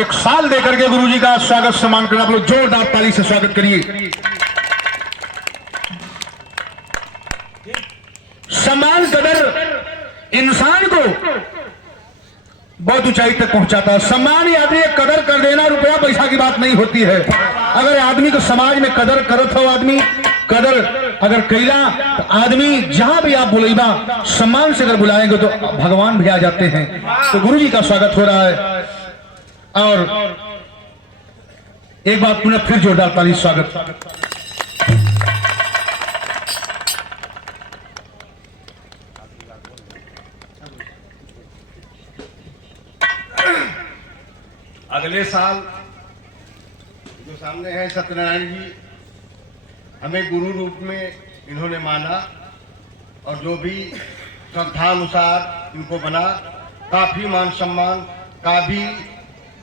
एक साल देकर के गुरुजी का स्वागत सम्मान करना। आप लोग जोरदार ताली से स्वागत करिए। सम्मान कदर इंसान को बहुत ऊंचाई तक पहुंचाता है। सम्मान ही आदमी कदर कर देना रुपया पैसा की बात नहीं होती है। अगर आदमी को समाज में कदर करत हो, आदमी कदर अगर कैला तो आदमी जहां भी आप बुलाइबा सम्मान से अगर बुलाएंगे तो भगवान भी आ जाते हैं। तो गुरु जी का स्वागत हो रहा है और एक बार पुनः फिर जोरदार ताली स्वागत। अगले साल जो सामने है सत्यनारायण जी, हमें गुरु रूप में इन्होंने माना और जो भी श्रद्धानुसार इनको बना, काफी मान सम्मान का भी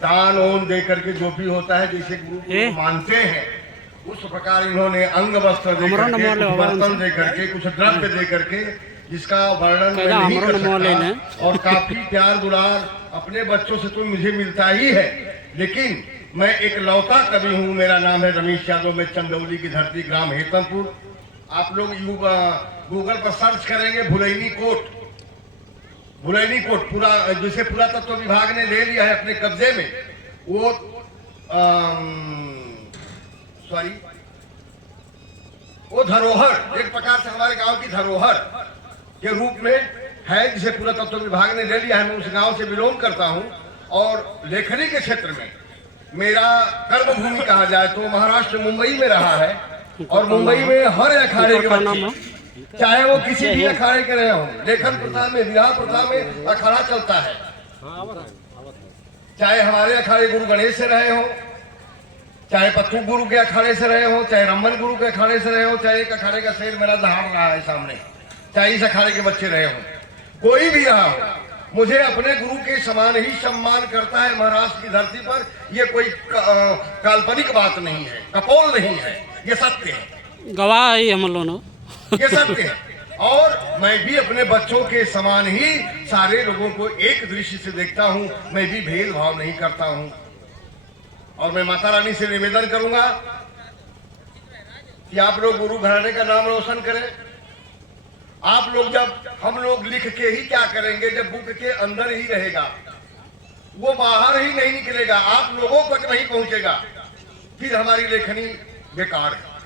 दान ओन दे करके जो भी होता है जैसे गुरु को मानते हैं उस प्रकार इन्होंने अंग वस्त्र दे करके, कुछ बर्तन दे करके, कुछ द्रव्य दे करके जिसका वर्णन मैं नहीं कर सकता, और काफी प्यार दुलार अपने बच्चों से तो मुझे मिलता ही है। लेकिन मैं एक लौता कवि हूँ, मेरा नाम है रमेश यादव, मैं चंदौली की धरती, ग्राम हेतमपुर। आप लोग गूगल पर सर्च करेंगे भुलैनी कोट, भुलैनी कोट पूरा जिसे पुरातत्व विभाग ने ले लिया है अपने कब्जे में, वो वो धरोहर एक प्रकार से हमारे गांव की धरोहर के रूप में है जिसे पुरातत्व विभाग ने ले लिया है। मैं उस गांव से बिलोंग करता हूं और लेखनी के क्षेत्र में मेरा कर्म भूमि कहा जाए तो महाराष्ट्र मुंबई में रहा है। और मुंबई में हर अखाड़े के बच्चे, चाहे वो किसी भी अखाड़े के रहे हों, लेखन प्रथा में, विवाह प्रथा में अखाड़ा चलता है, चाहे हमारे अखाड़े गुरु गणेश से रहे हो, चाहे पत्थू गुरु के अखाड़े से रहे हो, चाहे रमन गुरु के अखाड़े से रहे हो, चाहे एक अखाड़े का शेर मेरा दहाड़ रहा है सामने, चाहे इस अखाड़े के बच्चे रहे हो, कोई भी रहा हो, मुझे अपने गुरु के समान ही सम्मान करता है महाराष्ट्र की धरती पर। ये कोई काल्पनिक बात नहीं है, कपोल नहीं है, ये सत्य है, गवाह है हम लोग, ये सत्य है। और मैं भी अपने बच्चों के समान ही सारे लोगों को एक दृष्टि से देखता हूँ, मैं भी भेदभाव नहीं करता हूँ। और मैं माता रानी से निवेदन करूंगा कि आप लोग गुरु घराने का नाम रोशन करें। आप लोग जब, हम लोग लिख के ही क्या करेंगे जब बुक के अंदर ही रहेगा, वो बाहर ही नहीं निकलेगा, आप लोगों तक नहीं पहुंचेगा, फिर हमारी लेखनी बेकार है।